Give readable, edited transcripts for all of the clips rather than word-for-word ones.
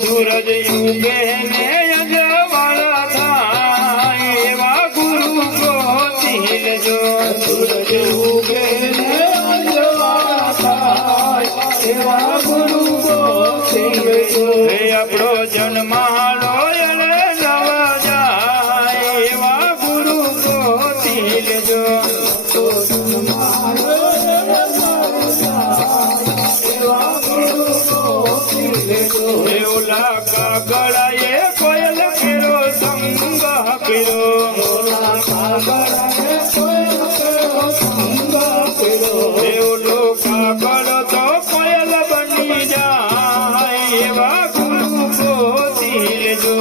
सूरज युगे ने अजवाड़ा थाय एवा गुरु को तिल जो सूरज युगे ने अजवाड़ा थाय एवा गुरु को तिल जो अपनो जन्मालो एले नव जाय एवा गुरु को तिल जो जन्मालो एले नव जाय एवा गुरु को तिल जो कागड़ाए कोयल केरो संग केरो कागड़ाए कोयल केरो संग केरो देवलो कागड़ तो कोयल बनी जाए एवा गुरु को तिल जो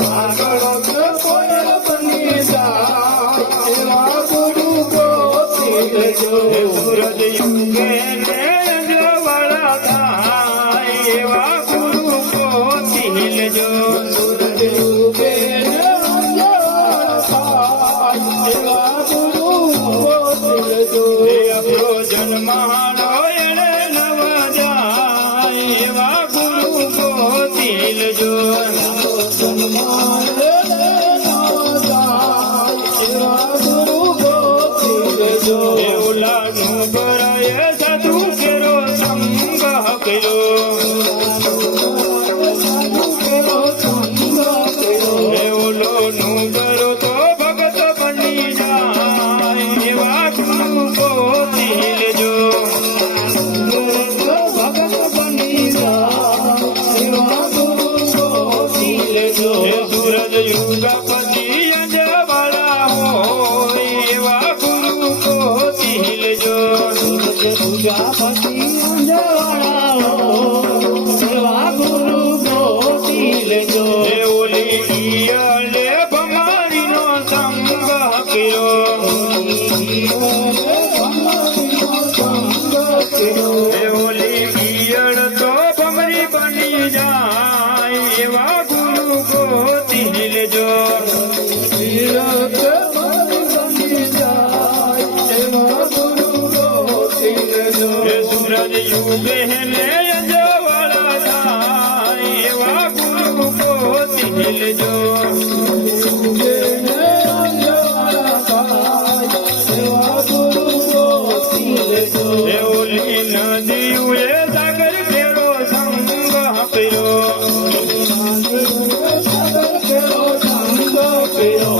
कागड़ तो कोयल बनी जाए एवा गुरु को तिल जो सूरज युगे ने अजवाड़ा थाय एवा जो सूरज युगे ने एवा गुरु को तिल जो अपनो जन्मालो एले नव जाय एवा गुरु को तिल जो जन्मालो एले नव जाय एवा गुरु को तिल जो देवला नु बराए साधु केरो संग केरो सूरज युगपति अजवाड़ा हो एवा गुरु को तिल जो सूरज युगपति अजवाड़ा हो एवा गुरु को तिल जो ओली ईयले बमारी नो संग किरो ओली ईयड़ तो बमरी बनी जाय एवा गुरु को तिल जो सूरज युगे ने अजवाड़ा थाय एवा गुरु को तिल जो ओली नदी हुए सागर केरो संग पिरो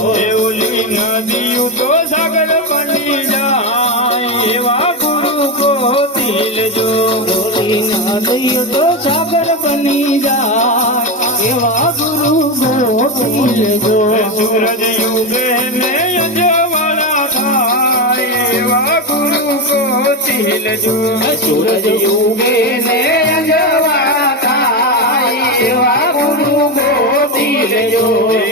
ओली नदी को सागर बनी जाय एवा गुरु को तिल जो ओली नदी तो सागर बनी जाय एवा गुरु को तिल जो सूरज युगे ने अजवाड़ा थाय एवा गुरु को तिल जो सूरज युगे ने अजवाड़ा थाय एवा गुरु को तिल जो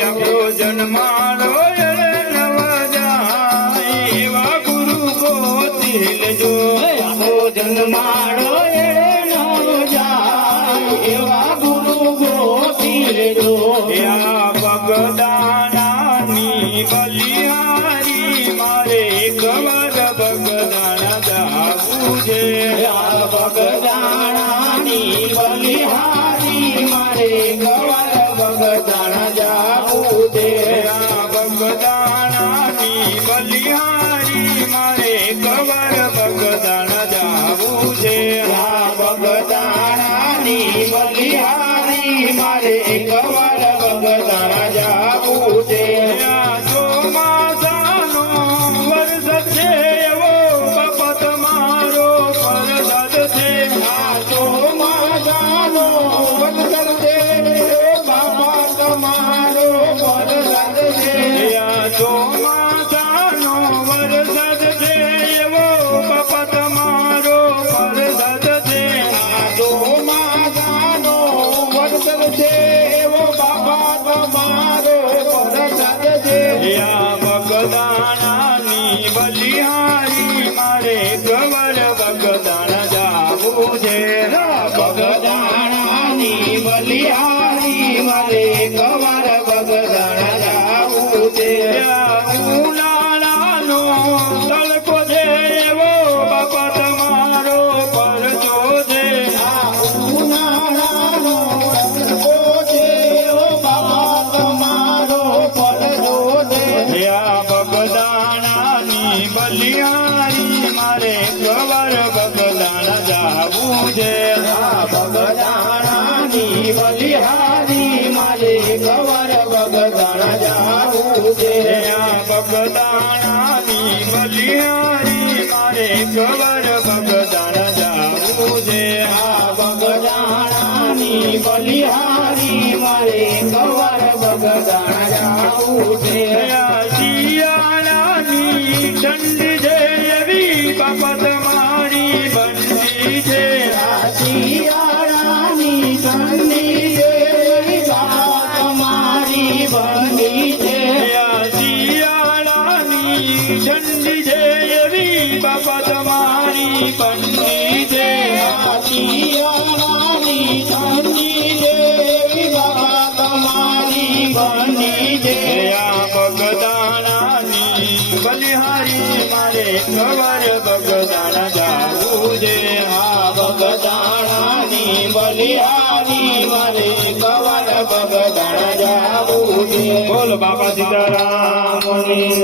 अपनो जन्मालो एले नव जाय एवा गुरु को तिल जो अपनो जन्मालो एले नव जाय एवा गुरु को तिल जो या बगदाना नी बलिहारी मारे कवर बगदाना जाबू जे या बगदाना नी बलिहारी मारे कवर बगदाना जाबू जे या बगदाना नी बलिहारी मारे कवर बगदाना जाबू जे या बगदाना नी बलिहारी मारे कवर बगदाना जाबू जे વરસાદ છે આ ચોમાસાનો વરસાદ છે એવો બાપા તમારો વરસાદ છે આ ચોમાસાનો વરસાદ છે એવો બાપા તમારો વરસાદ છે આ બગદાણાની બલિહારી મારે કવર બગદાણા જાવું છે બગદાણાની બલિહારી મારે કવર બગદાણા જાવું છે ઉનાળાનો તડકો છે એવો બાપા તમારો પરચો છે ઉનાળાનો તડકો છે એવો બાપા તમારો પરચો છે આ બગદાણાની બલિહારી મારે કવર બગદાણા જાવું છે બગદાણાની બલિહારી મારે કવર બગદાણા જાવું છે બગદાણાની બલિહારી મારે કવર બગદાણા જાવું છે બગદાણાની બલિહારી મારે કવર બગદાણા જાવું છે શિયાળાની ઠંડી છે એવી બાપા તમારી બંધી છે શિયાળાની ઠંડી છે એવી બાપા તમારી બંધી છે શિયાળાની ઠંડી છે એવી બાપા તમારી બંધી છે શિયાળાની ઠંડી છે એવી બાપા તમારી બંધી છે આ બગદાણાની બલિહારી મારે કવર બગદાણા જાવું છે આ બગદાણાની બલિહારી મારે કવર બગદાણા જાવું છે બોલ બાપા સીતારામની